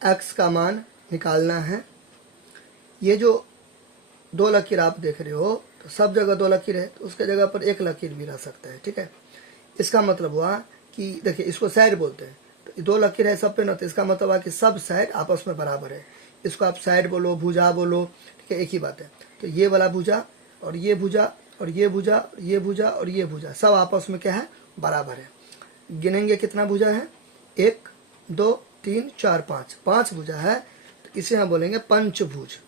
x का मान निकालना है। ये जो 2 लकीर आप देख रहे हो, तो सब जगह 2 लकीर है, तो उसके जगह पर 1 लकीर भी रह सकता है। ठीक है, इसका मतलब हुआ कि देखिए इसको साइड बोलते हैं, तो 2 लकीर है सब पे ना, तो इसका मतलब हुआ कि सब साइड आपस में बराबर है। इसको आप साइड बोलो, भुजा बोलो, ठीक है, एक ही बात है। तो ये वाला भुजा और ये भुजा और ये भुजा, ये भुजा और ये भुजा सब आपस में क्या है, बराबर है। गिनेंगे कितना भुजा है, 1 2 3 4 5, 5 भुजा है, तो इसे हम बोलेंगे पंचभुज।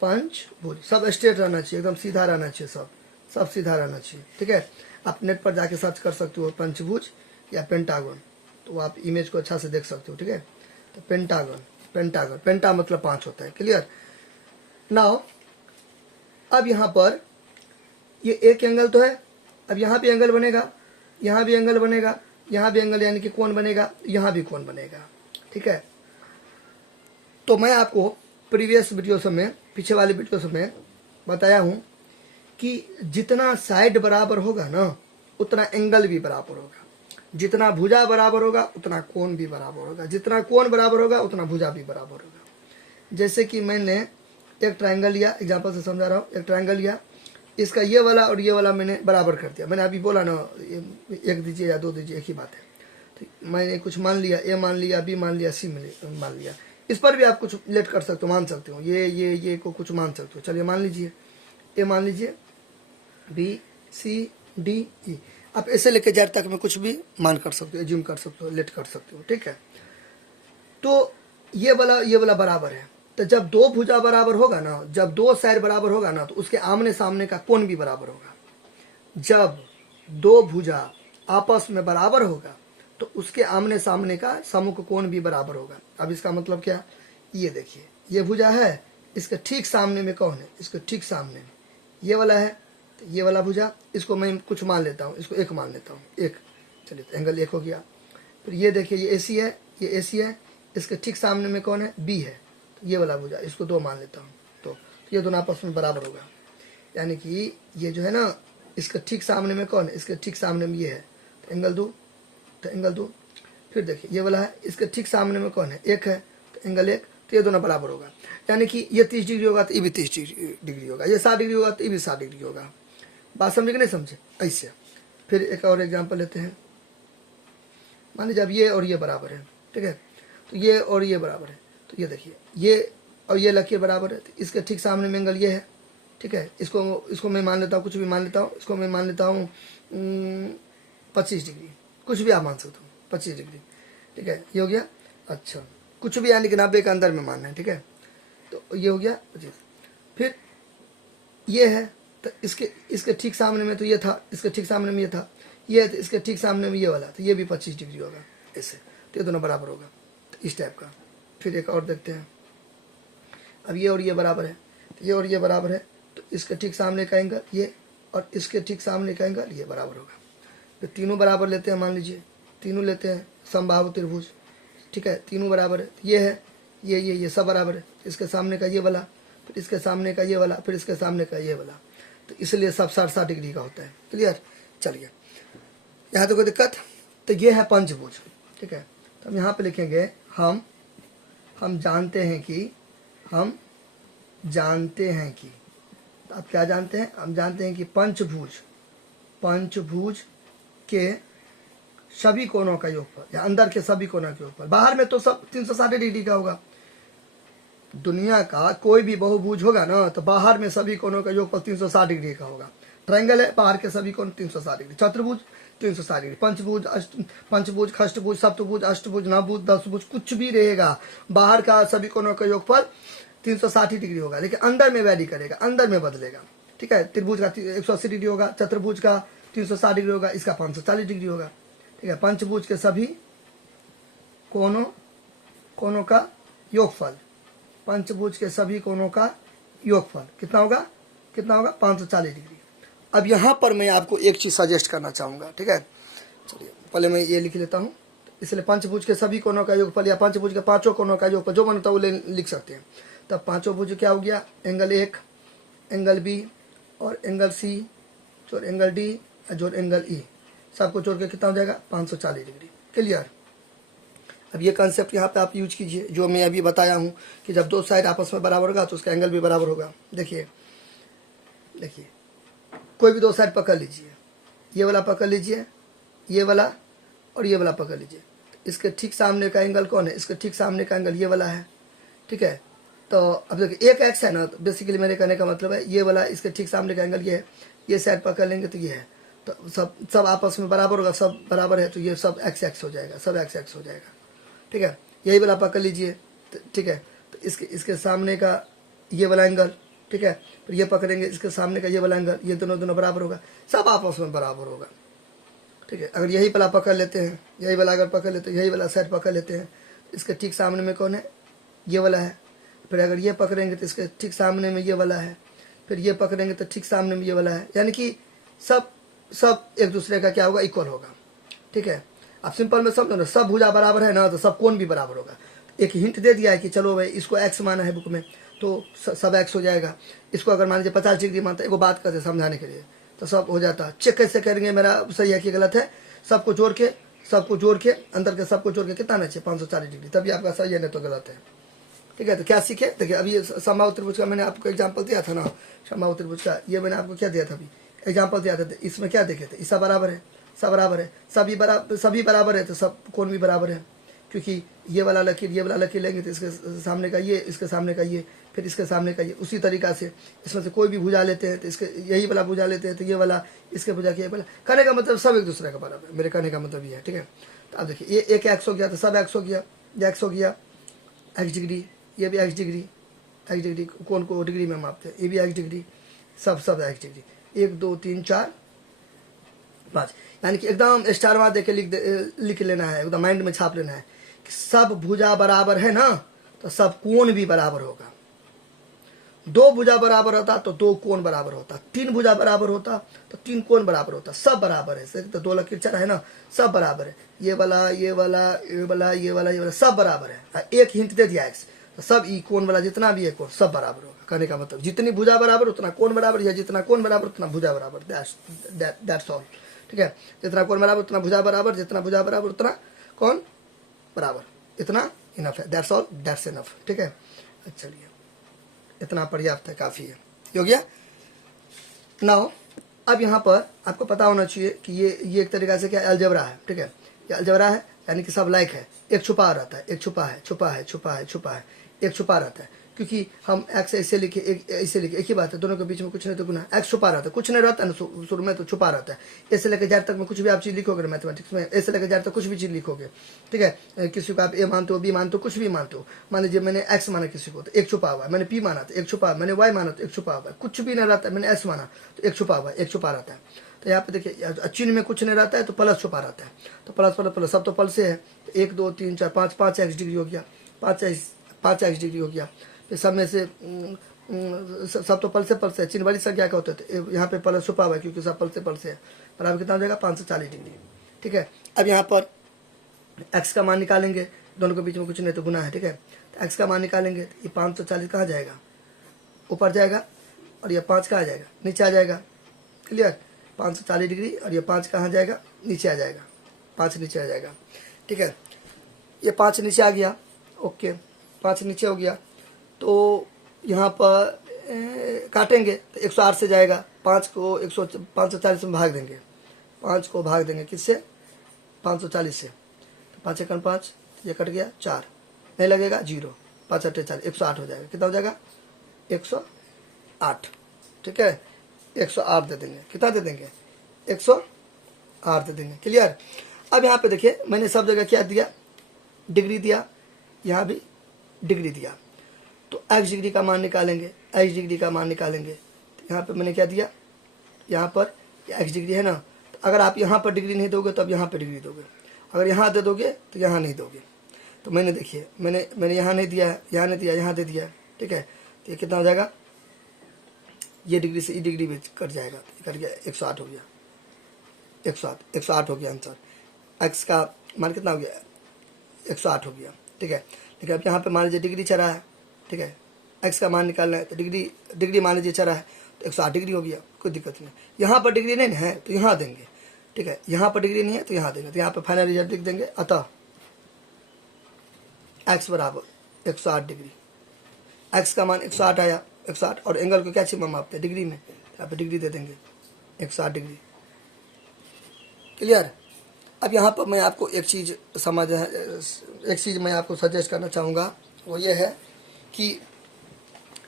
पंचभुज सब स्ट्रेट रहना चाहिए, एकदम सीधा रहना चाहिए, सब सीधा रहना चाहिए। ठीक है, आप नेट पर जाके सर्च कर सकते हो पंचभुज या पेंटागन, तो आप इमेज को अच्छा से देख सकते हो। ठीक है, तो पेंटागन, पेंटागन, पेंटा मतलब 5 होता है। क्लियर। नाउ अब यहाँ पर ये एक एंगल तो है, अब यहाँ भी एंगल बनेगा, यहाँ भी एंगल बनेगा, यहाँ भी एंगल यानी कि कोण बनेगा, यहाँ भी कोण बनेगा। ठीक है, तो मैं आपको प्रीवियस वीडियो में, पीछे वाले वीडियो में बताया हूँ कि जितना साइड बराबर होगा ना, उतना एंगल भी बराबर होगा। जितना भुजा बराबर होगा उतना कोण भी बराबर होगा, जितना कोण बराबर होगा उतना भुजा भी बराबर होगा। जैसे कि मैंने एक ट्रायंगल लिया, एग्जांपल से समझा रहा हूँ, एक ट्रायंगल लिया, इसका ये वाला और ये वाला मैंने बराबर कर दिया। मैंने अभी बोला ना, 1 दीजिए या 2 दीजिए, एक ही बात है। तो मैंने कुछ मान लिया, ए मान लिया, बी मान लिया, सी मान लिया। इस पर भी आप कुछ लेट कर सकते हो, मान सकते हो, ये को कुछ मान सकते हो। चलिए मान लीजिए, ए मान लीजिए, बी सी डी ई, आप ऐसे लेके जेड तक में कुछ भी मान कर सकते हो, एज्यूम कर सकते हो, लेट कर सकते हो। ठीक है, तो ये वाला बराबर है। तो जब 2 भुजा बराबर होगा ना, जब 2 साइड बराबर होगा ना, तो उसके आमने सामने का कोण भी बराबर होगा। जब 2 भुजा आपस में बराबर होगा तो उसके आमने सामने का सम्मुख कोण भी बराबर होगा। अब इसका मतलब क्या, ये देखिए, ये भुजा है, इसके ठीक सामने में कौन है, इसके ठीक सामने में ये वाला है, तो ये वाला भुजा, इसको मैं कुछ मान लेता हूँ, इसको 1 मान लेता हूँ, 1। चलिए, तो एंगल 1 हो गया। फिर ये देखिए, ये AC है, ये AC है, इसके ठीक सामने में कौन है, B है, तो ये वाला भुजा, इसको 2 मान लेता हूँ। तो ये दोनों आपस में बराबर होगा, यानी कि ये जो है ना, इसके ठीक सामने में कौन है, इसके ठीक सामने में ये है, तो एंगल 2, तो एंगल 2। फिर देखिए ये वाला है, इसके ठीक सामने में कौन है, 1 है, तो एंगल 1, तो ये दोनों बराबर होगा। यानी कि ये 30 डिग्री होगा तो ये भी 30 डिग्री होगा, ये 60 डिग्री होगा तो ये भी 60 डिग्री होगा। बात समझे कि नहीं समझे, ऐसे। फिर एक और एग्जांपल लेते हैं, मान लीजिए अब ये और ये बराबर है। ठीक है, तो ये और ये बराबर है, तो ये देखिए, ये और ये लकीर बराबर है, तो इसके ठीक सामने में एंगल ये है। ठीक है, इसको मैं मान लेता हूँ, कुछ भी मान लेता हूँ, इसको मैं मान लेता हूँ 25 डिग्री, कुछ भी आप मान सकते हो, 25 डिग्री। ठीक है, ये हो गया। अच्छा, कुछ भी यानी कि 90 के अंदर में मानना है। ठीक है, तो ये हो गया 25। फिर ये है, तो इसके ठीक सामने में तो ये था, इसके ठीक सामने में ये था, ये है, तो इसके ठीक सामने में ये वाला, तो ये भी 25 डिग्री होगा ऐसे, तो ये दोनों बराबर होगा, तो इस टाइप का। फिर एक और देखते हैं, अब ये और ये बराबर है, तो ये और ये बराबर है, तो इसके ठीक सामने का एंगल ये और इसके ठीक सामने का एंगल ये बराबर होगा। तो तीनों बराबर लेते हैं, मान लीजिए तीनों लेते हैं, समबाहु त्रिभुज। ठीक है, तीनों बराबर है, ये है, ये सब बराबर है, इसके सामने का ये वाला, फिर इसके सामने का ये वाला, फिर इसके सामने का ये वाला, तो इसलिए सब 60 डिग्री का होता है। क्लियर। चलिए, यहाँ तो कोई दिक्कत। तो ये है पंचभुज। ठीक है, तो हम यहाँ पे लिखेंगे, हम जानते हैं कि, हम जानते हैं कि, तो आप क्या जानते हैं, हम जानते हैं कि पंचभुज के सभी कोणों का योगफल, या अंदर के सभी कोणों का योगफल, बाहर में तो सब 360 डिग्री का होगा। दुनिया का कोई भी बहुभुज होगा ना, तो बाहर में सभी कोणों का योगफल 360 डिग्री का होगा। ट्रायंगल है, बाहर के सभी कोण 360 डिग्री, चतुर्भुज 360 डिग्री, पंचभुज, खष्टभुज, सप्तभुज, अष्टभुज, नवभुज, दशभुज, कुछ भी रहेगा, बाहर का सभी कोणों का योगफल 360 डिग्री होगा, लेकिन अंदर में वैरी करेगा, अंदर में बदलेगा। ठीक है, त्रिभुज का 180 डिग्री होगा, चतुर्भुज का 360 डिग्री होगा, इसका 540 डिग्री होगा। ठीक है, पंचभुज के सभी कोणों का योगफल, पंचभुज के सभी कोणों का योगफल कितना होगा, 540 डिग्री। अब यहाँ पर मैं आपको एक चीज़ सजेस्ट करना चाहूँगा। ठीक है, चलिए पहले मैं ये लिख लेता हूँ, इसलिए पंचभुज के सभी कोणों का योगफल या पंचभुज के 5 कोणों का योगफल जो बनता है वो लिख सकते हैं। तब 5 भुज क्या हो गया, एंगल 1, एंगल बी और एंगल सी जोड़ एंगल डी जोड़ एंगल ई, सबको जोड़ के कितना हो जाएगा, 540 डिग्री। क्लियर। अब ये कंसेप्ट यहाँ पे आप यूज कीजिए जो मैं अभी बताया हूँ कि जब दो साइड आपस में बराबर होगा तो उसका एंगल भी बराबर होगा। देखिए देखिए, कोई भी दो साइड पकड़ लीजिए, ये वाला पकड़ लीजिए, ये वाला और ये वाला पकड़ लीजिए। इसके ठीक सामने का एंगल कौन है? इसके ठीक सामने का एंगल ये वाला है, ठीक है। तो अब देखिए एक एक्स है ना, तो बेसिकली मेरे कहने का मतलब है ये वाला इसके ठीक सामने का एंगल ये है, ये साइड पकड़ लेंगे तो ये है, तो सब आपस में बराबर होगा, सब बराबर है तो ये सब एक्स एक्स हो जाएगा, सब एक्स एक्स हो जाएगा, ठीक है। यही वाला पकड़ लीजिए, ठीक है। तो इसके सामने का ये वाला एंगल, ठीक है, फिर ये पकड़ेंगे इसके सामने का ये वाला एंगल, ये दोनों दोनों बराबर होगा, सब आपस में बराबर होगा, ठीक है। अगर यही वाला पकड़ लेते हैं, यही वाला अगर पकड़ लेते हैं, यही वाला साइड पकड़ लेते हैं, इसके ठीक सामने में कौन है? ये वाला है। फिर अगर ये पकड़ेंगे तो इसके ठीक सामने में ये वाला है, फिर ये पकड़ेंगे तो ठीक सामने में ये वाला है, यानी कि सब सब एक दूसरे का क्या होगा? इक्वल होगा, ठीक है। अब सिंपल में समझो ना, सब भुजा बराबर है ना तो सब कोण भी बराबर होगा। एक हिंट दे दिया है कि चलो भाई इसको एक्स माना है बुक में तो सब एक्स हो जाएगा। इसको अगर मान लीजिए 50 डिग्री मानता है, एक बात करते समझाने के लिए, तो सब हो जाता। चेक कैसे करेंगे मेरा सही है कि गलत है? सबको जोड़ के अंदर के सबको जोड़ के कितना ना चाहिए? 540 डिग्री, तभी आपका सही है, नहीं तो गलत है, ठीक है। तो क्या सीखे? देखिए अभी समबाहु त्रिभुज का मैंने आपको एग्जाम्पल दिया था ना, समबाहु त्रिभुज का ये मैंने आपको क्या दिया था? अभी एग्जाम्पल दिया था। इसमें क्या देखे थे? इसका बराबर है, सब बराबर है, सभी बराबर है, तो सब कोण भी बराबर है, क्योंकि ये वाला लकीर लेंगे तो इसके सामने का ये, इसके सामने का ये, फिर इसके सामने का ये। उसी तरीका से इसमें से कोई भी भुजा लेते हैं तो इसके यही वाला भुजा लेते हैं तो ये वाला इसके भुजा के ये वाला। कहने का मतलब सब एक दूसरे का बराबर है, मेरे कहने का मतलब ये है, ठीक है। तो अब देखिए ये एक एक्स हो गया तो सब एक्स हो गया, ये एक्स हो गया, एक्स डिग्री, ये भी एक्स डिग्री कौन को डिग्री में मापते हैं, ये भी एक्स डिग्री, सब एक्स डिग्री। 1 2 3 4 5, यानी कि एकदम स्टार मार दे के लिख लेना है, एकदम माइंड में छाप लेना है कि सब भुजा बराबर है ना तो सब कोण भी बराबर होगा। 2 भुजा बराबर होता तो 2 कोण बराबर होता, 3 भुजा बराबर होता तो 3 कोण बराबर होता, सब बराबर है। तो 2 लकीर चढ़ा है ना, सब बराबर है, ये वाला ये वाला ये वाला ये वाला ये वाला सब बराबर है। एक हिंट दे दिया एक्स, तो सब ई कोण वाला जितना भी है कोण सब बराबर होगा। कहने का मतलब जितनी भुजा बराबर उतना कोण बराबर, या जितना कोण बराबर उतना भुजा बराबर, दैट्स ऑल, ठीक है। जितना कोण बराबर उतना भुजा बराबर, जितना भुजा बराबर उतना कोण बराबर, इतना इनफ है, दैट्स ऑल, दैट्स इनफ, ठीक है। चलिए इतना पर्याप्त है, काफ़ी है, हो गया। नाउ अब यहाँ पर आपको पता होना चाहिए कि ये एक तरीका से क्या अलजेब्रा है, ठीक है। ये अलजेब्रा है, यानी कि सब लाइक है, एक छुपा रहता है, एक छुपा है, छुपा है, छुपा है, छुपा है, एक छुपा रहता है, क्योंकि हम एक्स ऐसे लिखे, एक ऐसे लिखे, एक ही बात है, दोनों के बीच में कुछ नहीं तो गुना। एक्स छुपा रहता है, कुछ नहीं रहता है ना शुरू में, तो छुपा रहता है। ऐसे लेकर जेड तक में कुछ भी आप चीज़ लिखोगे मैथमेटिक्स में, ऐसे लेकर जेड तक कुछ भी चीज़ लिखोगे, ठीक है। किसी को आप ए मानते हो, बी मानते हो, कुछ भी मानते हो। मान लीजिए मैंने एक्स माना किसी को तो एक छुपा हुआ है, मैंने पी माना तो एक छुपा हुआ, मैंने वाई माना तो एक छुपा हुआ है, कुछ भी नहीं रहता है। मैंने एस माना तो एक छुपा हुआ है, एक छुपा रहता है। तो यहाँ पे देखिए चिन्ह में कुछ नहीं रहता है तो प्लस छुपा रहता है, तो प्लस प्लस प्लस सब तो प्लस से है। तो 1 2 3 4 5, 5 एक्स डिग्री हो गया, 5 एक्स डिग्री हो गया। तो सब में से सब तो पल से चिन्ह वाली संख्या का होते थे, यहाँ पे प्लस छुपा हुआ है क्योंकि सब पल से है। बराबर कितना हो जाएगा? 540 डिग्री, ठीक है। अब यहाँ पर एक्स का मान निकालेंगे, दोनों के बीच में कुछ नहीं तो गुना है, ठीक है। तो एक्स का मान निकालेंगे, ये 540 कहाँ जाएगा? ऊपर जाएगा, और ये 5 कहाँ जाएगा? नीचे आ जाएगा, क्लियर। 540 डिग्री और ये 5 कहाँ जाएगा? नीचे आ जाएगा, 5 नीचे आ जाएगा, ठीक है। ये 5 नीचे आ गया, ओके, 5 नीचे हो गया। तो यहाँ पर काटेंगे तो 108 से जाएगा, 5 को 540 में भाग देंगे, 5 को भाग देंगे किससे? 540 से। तो 5 एकड़ 5, ये कट गया, 4 नहीं लगेगा, 0, 5 8 4, 108 हो जाएगा। कितना हो जाएगा? 108, ठीक है। 108 दे देंगे, कितना दे देंगे? 108 दे देंगे, क्लियर। अब यहाँ पे देखिए मैंने सब जगह क्या दिया? डिग्री दिया, यहाँ भी डिग्री दिया। तो एक्स डिग्री का मान निकालेंगे, एक्स डिग्री का मान निकालेंगे। तो यहाँ पे मैंने क्या दिया? यहाँ पर एक्स डिग्री है ना, तो अगर आप यहाँ पर डिग्री नहीं दोगे तो अब यहाँ पर डिग्री दोगे, अगर यहाँ दे दोगे तो यहाँ नहीं दोगे। तो मैंने देखिए मैंने यहाँ नहीं दिया है, यहाँ नहीं दिया, यहाँ दे दिया, ठीक है। तो ये कितना हो जाएगा? ये डिग्री से ई डिग्री भी कट जाएगा, तो कट गया, 108 हो गया, 108 हो गया आंसर। एक्स का मान कितना हो गया? 108 हो गया, ठीक है। लेकिन अब यहाँ पे मान लीजिए डिग्री चला है, ठीक है, एक्स का मान निकालना है तो डिग्री मान लीजिए चला है तो 108 डिग्री हो गया, कोई दिक्कत नहीं। यहाँ पर डिग्री नहीं है तो यहाँ देंगे, ठीक है। यहाँ पर डिग्री नहीं है तो यहाँ देंगे, तो यहाँ पर फाइनल रिजल्ट लिख देंगे। अतः एक्स बराबर 108 डिग्री। एक्स का मान 108 आया, 108, और एंगल को क्या चीज में मापते हैं? डिग्री में। यहाँ पे डिग्री दे देंगे 108 डिग्री। क्लियर? अब यहाँ पर मैं आपको एक चीज़ मैं आपको सजेस्ट करना चाहूँगा, वो ये है कि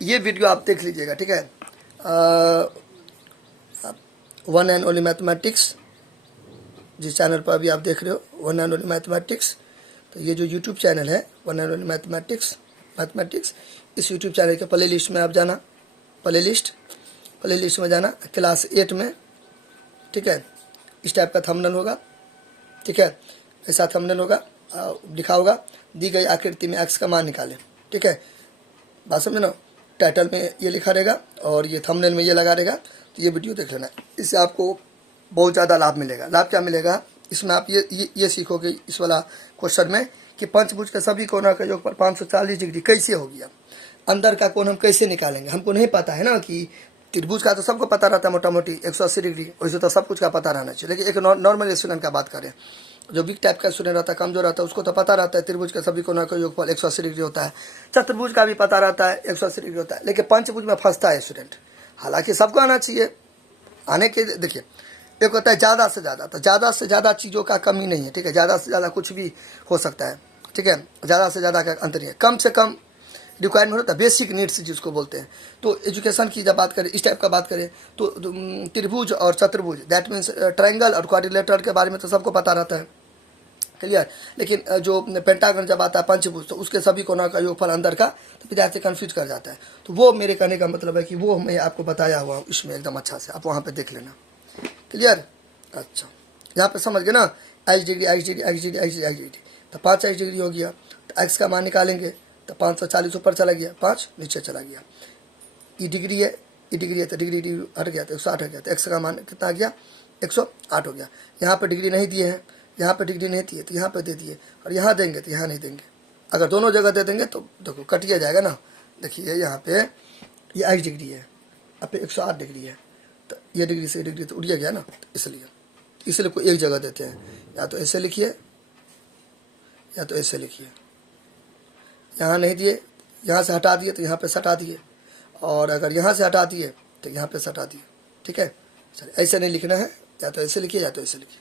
ये वीडियो आप देख लीजिएगा, ठीक है? वन एंड ओनली मैथमेटिक्स, जिस चैनल पर अभी आप देख रहे हो, वन एंड ओनली मैथमेटिक्स। तो ये जो यूट्यूब चैनल है वन एंड ओनली मैथमेटिक्स, इस यूट्यूब चैनल के प्ले लिस्ट में आप जाना, प्ले लिस्ट में जाना, क्लास 8 में, ठीक है? इस टाइप का थंबनेल होगा, ठीक है? ऐसा थंबनेल होगा, लिखा होगा दी गई आकृति में एक्स का मान निकालें, ठीक है? बात समझे ना? टाइटल में ये लिखा रहेगा और ये थंबनेल में ये लगा रहेगा। तो ये वीडियो देख लेना, इससे आपको बहुत ज़्यादा लाभ मिलेगा। लाभ क्या मिलेगा? इसमें आप ये सीखोगे इस वाला क्वेश्चन में कि पंचभुज के सभी कोणों का योग पर 540 डिग्री कैसे हो गया। अंदर का कोण हम कैसे निकालेंगे? हमको नहीं पता है ना कि त्रिभुज का तो सबको पता रहता है मोटा मोटी 180 डिग्री, वैसे तो सब कुछ का पता रहना चाहिए। लेकिन एक नॉर्मल स्टूडेंट का बात करें, जो वीक टाइप का स्टूडेंट रहता है, कमजोर रहता है, उसको तो पता रहता है त्रिभुज के सभी कोणों का योगफल 180 डिग्री होता है। चतुर्भुज का भी पता रहता है 180 डिग्री होता है। लेकिन पंचभुज में फंसता है स्टूडेंट। हालांकि सबको आना चाहिए, आने के देखिए, एक होता है ज़्यादा से ज़्यादा, तो ज़्यादा से ज़्यादा चीज़ों का कमी नहीं है, ठीक है? ज़्यादा से ज़्यादा कुछ भी हो सकता है, ठीक है? ज़्यादा से ज़्यादा का अंतर नहीं है, कम से कम रिक्वायरमेंट होता है, बेसिक नीड्स जिसको बोलते हैं। तो एजुकेशन की जब बात करें, इस टाइप का बात करें, तो त्रिभुज और चतुर्भुज, दैट मीन्स ट्रायंगल और क्वाड्रिलेटरल के बारे में तो सबको पता रहता है, क्लियर? लेकिन जो पेंटागन जब आता है पंचभुज, तो उसके सभी कोणों का योगफल अंदर का, तो विद्यार्थी कन्फ्यूज कर जाता है। तो वो मेरे कहने का मतलब है कि वो मैं आपको बताया हुआ हूँ इसमें एकदम अच्छा से, आप वहाँ पे देख लेना, क्लियर? अच्छा, यहाँ पे समझ गए ना? x degree x degree x degree x degree x degree, तो 5x डिग्री हो गया। तो x का मान निकालेंगे तो 540 ऊपर चला गया, 5 नीचे चला गया। ई डिग्री है, तो डिग्री हट गया, तो 160 हो गया। तो x का मान कितना आ गया? 108 हो गया। यहाँ पे डिग्री नहीं दिए हैं, यहाँ पे डिग्री नहीं दिए तो यहाँ पे दे दिए, और यहाँ देंगे तो यहाँ नहीं देंगे। अगर दोनों जगह दे देंगे तो देखो कटिया जाएगा ना। देखिए यहाँ पे ये x डिग्री है, अब पे 108 डिग्री है, तो ये डिग्री से डिग्री तो उड़िया गया ना, इसलिए कोई एक जगह देते हैं, या तो ऐसे लिखिए या तो ऐसे लिखिए। यहाँ नहीं दिए, यहाँ से हटा दिए तो यहाँ पे सटा दिए, और अगर यहाँ से हटा दिए तो यहाँ पे सटा दिए, ठीक है? चलिए, ऐसे नहीं लिखना है, या तो ऐसे लिखिए या तो ऐसे लिखिए।